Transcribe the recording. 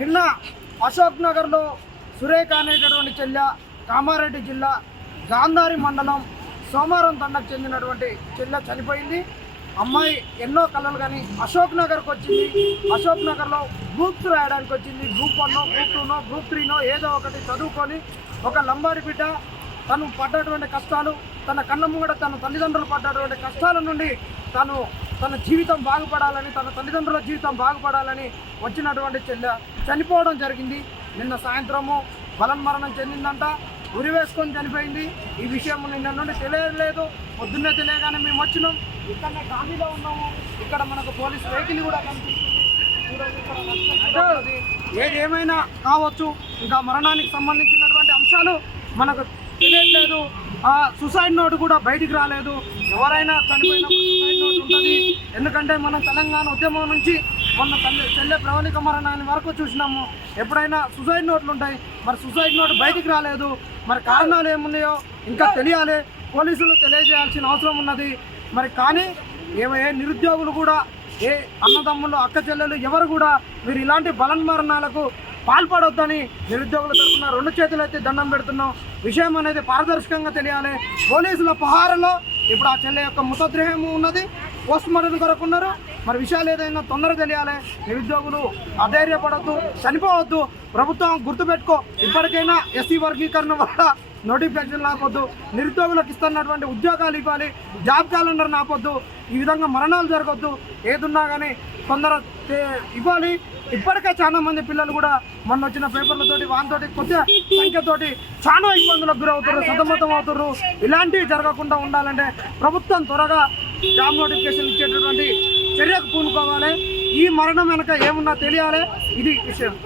నిన్న అశోక్ నగర్లో సురేఖ అనేటటువంటి చెల్లె కామారెడ్డి జిల్లా గాంధారి మండలం సోమారం తండకు చెందినటువంటి చెల్లె చనిపోయింది. అమ్మాయి ఎన్నో కళలు కానీ అశోక్ నగర్కి వచ్చింది. అశోక్ నగర్లో గ్రూప్స్ రాయడానికి వచ్చింది. గ్రూప్ 1నో, గ్రూప్ 2నో, గ్రూప్ 3నో ఏదో ఒకటి చదువుకొని ఒక లంబాడి బిడ్డ తను పడ్డటువంటి కష్టాలు, తన కళ్ళ ముంగడ తన తల్లిదండ్రులు పడ్డటువంటి కష్టాల నుండి తన జీవితం బాగుపడాలని, తన తల్లిదండ్రుల జీవితం బాగుపడాలని వచ్చినటువంటి చెల్లె చనిపోవడం జరిగింది. నిన్న సాయంత్రము బలన్మరణం చెందిందంట. ఉరి వేసుకొని చనిపోయింది. ఈ విషయం నిన్న నుండి తెలియలేదు. పొద్దున్నే తెలియగానే మేము వచ్చినాం. ఇక్కడనే గాంధీలో ఉన్నాము. ఇక్కడ మనకు పోలీస్ వెహికల్ కూడా కనిపిస్తుంది. ఏది ఏమైనా కావచ్చు. ఇంకా మరణానికి సంబంధించినటువంటి అంశాలు మనకు తెలియట్లేదు. సూసైడ్ నోట్ కూడా బయటికి రాలేదు. ఎవరైనా చనిపోయినప్పుడు సూసైడ్ నోట్ ఉంటుంది. ఎందుకంటే మనం తెలంగాణ ఉద్యమం నుంచి మొన్న చెల్లె ప్రవళిక మరణాన్ని వరకు చూసినాము. ఎప్పుడైనా సూసైడ్ నోట్లు ఉంటాయి. మరి సూసైడ్ నోట్ బయటికి రాలేదు. మరి కారణాలు ఏమున్నాయో ఇంకా తెలియాలి. పోలీసులు తెలియజేయాల్సిన అవసరం ఉన్నది. మరి కానీ ఏ నిరుద్యోగులు కూడా, ఏ అన్నదమ్ములు, అక్క చెల్లెలు ఎవరు కూడా మీరు ఇలాంటి బలన్మరణాలకు పాల్పడొద్దని నిరుద్యోగుల తరఫున 2 చేతులు అయితే దండం పెడుతున్నాం. విషయం అనేది పారదర్శకంగా తెలియాలి. పోలీసుల పహారలో ఇప్పుడు ఆ చెల్లె యొక్క మృతదేహం ఉన్నది. పోస్ట్ మార్టం కొరకు ఉన్నారు. మరి విషయాలు ఏదైనా తొందరగా తెలియాలి. నిరుద్యోగులు అధైర్యపడద్దు, చనిపోవద్దు. ప్రభుత్వం గుర్తుపెట్టుకో, ఇప్పటికైనా ఎస్సీ వర్గీకరణ వల్ల నోటిఫికేషన్ ఆపొద్దు. నిరుద్యోగులకు ఇస్తున్నటువంటి ఉద్యోగాలు ఇవ్వాలి. జాబ్ క్యాలెండర్ని ఆపొద్దు. ఈ విధంగా మరణాలు జరగొద్దు. ఏదున్నా కానీ తొందర ఇవ్వాలి. ఇప్పటికే చాలా మంది పిల్లలు కూడా మొన్న వచ్చిన పేపర్లతోటి వాటితోటి కొద్ది సంఖ్యతోటి చాలా ఇబ్బందులకు గురవుతారు, సతమతం అవుతారు. ఇలాంటివి జరగకుండా ఉండాలంటే ప్రభుత్వం త్వరగా జాబ్ నోటిఫికేషన్ ఇచ్చేటటువంటి చర్యకు పూనుకోవాలి. ఈ మరణం వెనక ఏమున్నా తెలియాలి. ఇది విషయం.